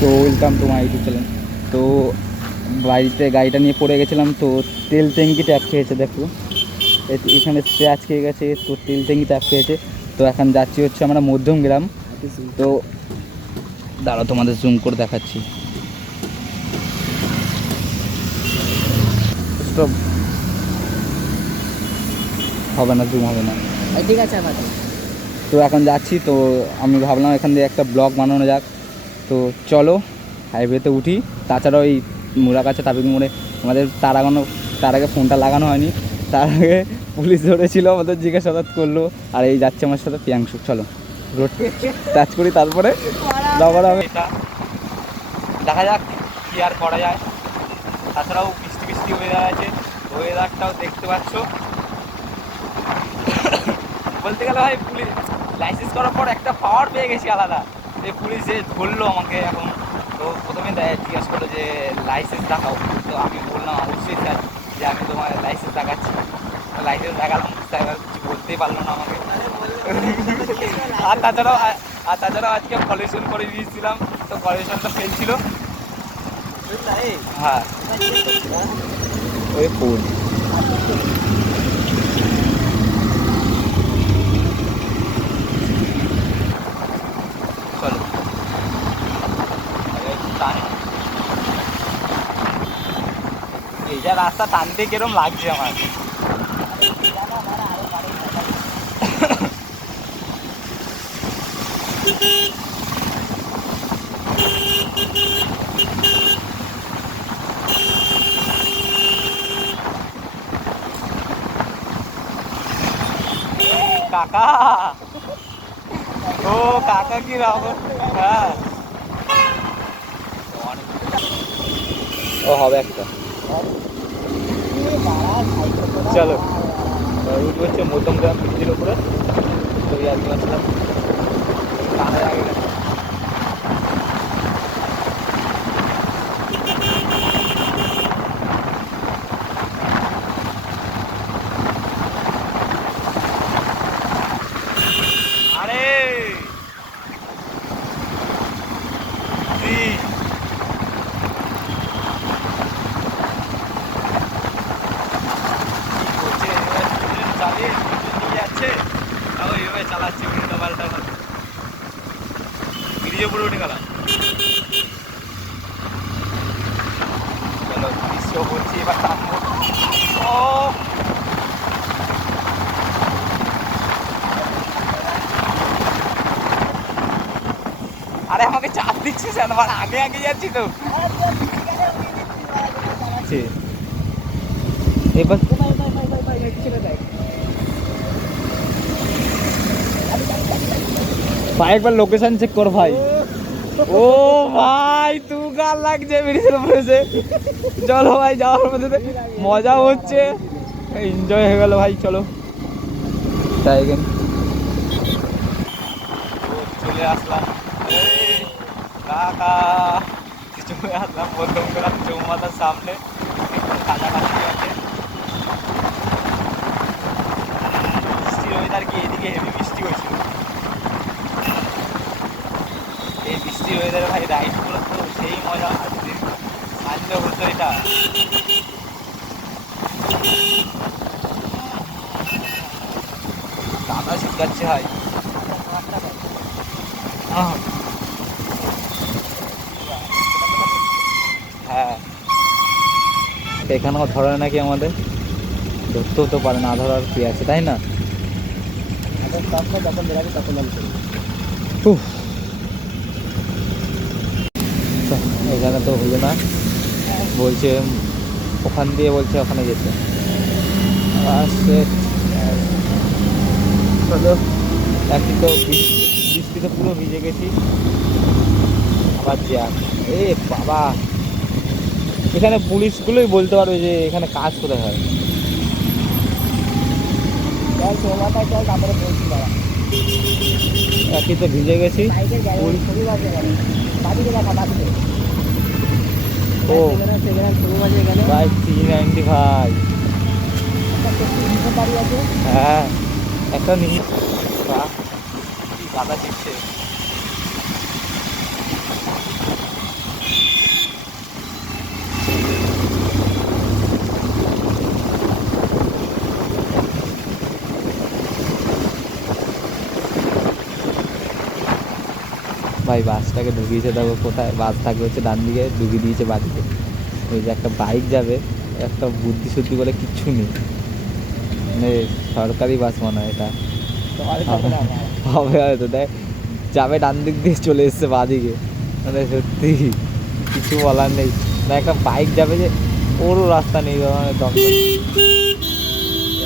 তো welcome to my YouTube channel. তো বাড়িতে গাড়িটা নিয়ে পড়ে গেছিলাম, তো তেল ট্যাঙ্কি ট্যাপ খেয়েছে, দেখো এখানে স্ক্র্যাচ খেয়ে গেছে, তো তেল ট্যাঙ্কি ট্যাপ খেয়েছে। তো এখন যাচ্ছি হচ্ছে আমরা মধ্যম গ্রাম। তো দাঁড়াও তোমাদের জুম করে দেখাচ্ছি। স্টপ, হবে না, জুম হবে না, ঠিক আছে আমার। তো এখন যাচ্ছি। তো আমি ভাবলাম এখান দিয়ে একটা ব্লগ বানানো যাক, তো চলো হাইওয়েতে উঠি। তাছাড়া ওই মুড়াগাছা ট্রাফিক মোড়ে আমাদের তার আগে ফোনটা লাগানো হয়নি, তার আগে পুলিশ ধরেছিল, আমাদের জিজ্ঞাসাবাদ করলো। আর এই যাচ্ছে আমার সাথে প্রিয়াংশু, চলো রোড টাচ করি, তারপরে যাবার হবে। এটা দেখা যাক কি আর করা যায়। তাছাড়াও বৃষ্টি বৃষ্টি ওয়েদার আছে, ওয়েদারটাও দেখতে পাচ্ছ। বলতে গেলে ভাই পুলিশ লাইসেন্স করার পর একটা পাওয়ার পেয়ে গেছি আলাদা। যে পুলিশ যে ধরলো আমাকে এখন, তো প্রথমে জিজ্ঞেস করলো যে লাইসেন্স দেখাও। তো আমি বললাম অবশ্যই স্যার, যে আমি তোমার লাইসেন্স দেখাচ্ছি। লাইসেন্স দেখালাম, স্যার কিছু বলতেই পারলো না আমাকে। আর তাছাড়াও আজকে পলিউশন করে দিয়েছিলাম, তো পলিউশনটা ফেলছিল। হ্যাঁ ওই ফোন চলো এই যা রাস্তা টানতে কিরম লাগছে আমার। কাকা, ও কাকা কি রাখো। হ্যাঁ ও হবে একটা। চলো রুট হচ্ছে মধ্যমগ্রাম ব্রিজের উপরে। তো আর কি আসলাম কানের আগে গেছে। আরে ব্রিজ চালিয়ে নিয়ে যাচ্ছে, তাও এইভাবে চালাচ্ছে উল্টো পাল্টা ভাবে। ব্রিজের উপরে উঠে গেলাম। চলো দৃশ্য বলছি, এবার থামবো। ও আরে আমাকে চাপ দিচ্ছিস কেন? আমার আগে আগে যাচ্ছি তো। এবার ভাই একবার লোকেশন চেক কর ভাই। ও ভাই তু গাল লাগছে ব্রিজের উপরে এসে। চলো ভাই, যাওয়ার মধ্যে মজা হচ্ছে, এনজয় হয়ে গেল ভাই। চলো তাই চলে আসলাম। কাকা চলে আসলাম মধ্যমগ্রাম চৌমাথার সামনে, একটু কাছাকাছি আছে। বৃষ্টির ওয়েদার কি এদিকে হেভি বৃষ্টি হয়েছিল। এই বৃষ্টির ওয়েদারে ভাই রাইড করে তো সেই মজা, আজকে আনন্দ হতো এটা। কাদা শুকাচ্ছে ভাই। হ্যাঁ এখানেও ধরে নাকি আমাদের, ধরতেও তো পারে না, ধরার কি আছে তাই না? যখন বেরাবি তখন এখানে তো হলো না, বলছে ওখান দিয়ে, বলছে ওখানে যেতে। একদিন তো বৃষ্টিতে পুরো ভিজে গেছি, আবার জ্যাম। এ বাবা, এখানে পুলিশগুলোই বলতে পারবে যে এখানে কাজ কোথায় হয়। একই তো ভিজে গেছি। ও বাইক 390 ভাই। হ্যাঁ একটা নিয়ে কাদা দিচ্ছে। ভাই বাসটাকে ঢুকিয়েছে, দেখো কোথায় বাস থাকবে হচ্ছে ডান দিকে, ঢুকিয়ে দিয়েছে বাদিকে। ওই যে একটা বাইক যাবে, একটা বুদ্ধি শুদ্ধি বলে কিচ্ছু নেই, মানে সরকারি বাস মনে হয় এটা। হবে হয়তো, দেখ যাবে ডান দিক দিয়ে চলে এসছে বাদিকে, মানে সত্যি কিছু বলার নেই। না একটা বাইক যাবে যে ওরও রাস্তা নেই, মানে দম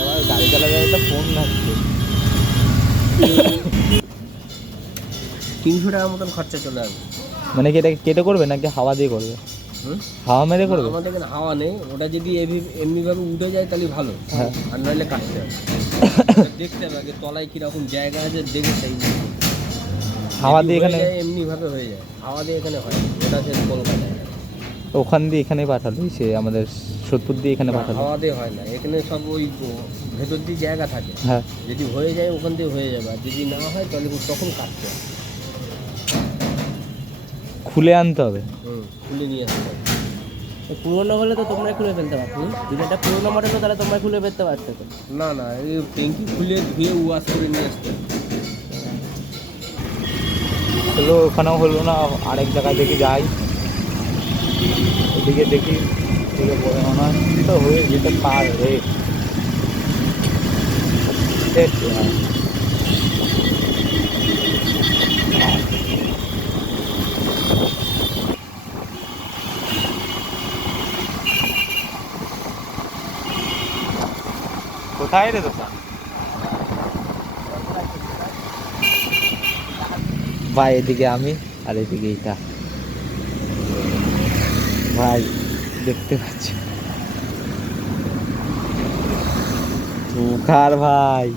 এবার গাড়ি চালাবে একটা ফোন থাকছে। 300 টাকার মতন খরচা চলে আসবে। মানে কি এটাকে কেটে করবে নাকি হাওয়া দিয়ে করবে? হাওয়া মেরে করবে? আমাদের এখানে হাওয়া নেই, ওটা যদি এমনিভাবে উঠে যায় তাহলে ভালো, হ্যাঁ। আর নইলে কাটতে হবে। দেখতে হবে আগে তলায় কীরকম জায়গা আছে, দেখে সেই হাওয়া দিয়ে এখানে এমনিভাবে হয়ে যায়, হাওয়া দিয়ে এখানে হয় না। ওটা সে কলকাতায় ওখান দিয়ে এখানে পাঠালো, সে আমাদের সোদপুর দিয়ে এখানে পাঠালো। হাওয়া দিয়ে হয় না, এখানে সব ওই ভেতর দিয়ে জায়গা থাকে। হ্যাঁ, যদি হয়ে যায় ওখান দিয়ে হয়ে যাবে, আর যদি না হয় তাহলে তখন কাটতে হবে। খুলে আনতে হবে। খুলে নিয়ে আসতে হবে। পুরোনো হলে তো তোমরা খুলে ফেলতে পারতো, যদি এটা পুরোনো মডেল হতো তাহলে তোমরা খুলে ফেলতে পারতো তো। না না, এই ট্যাঙ্কি খুলে ধুয়ে ওয়াশ করে নিয়ে আসতে হবে। চলো ওখানেও হলো না, আরেক জায়গায় দেখি যাই, ওদিকে দেখি, ওদিকে বলে মনে হয় তো হয়ে যেতে পারবে। কোথায় রে দোকান? ভাই এদিকে আমি, আর এদিকে এইটা ভাই দেখতে পাচ্ছি, তুখার ভাই।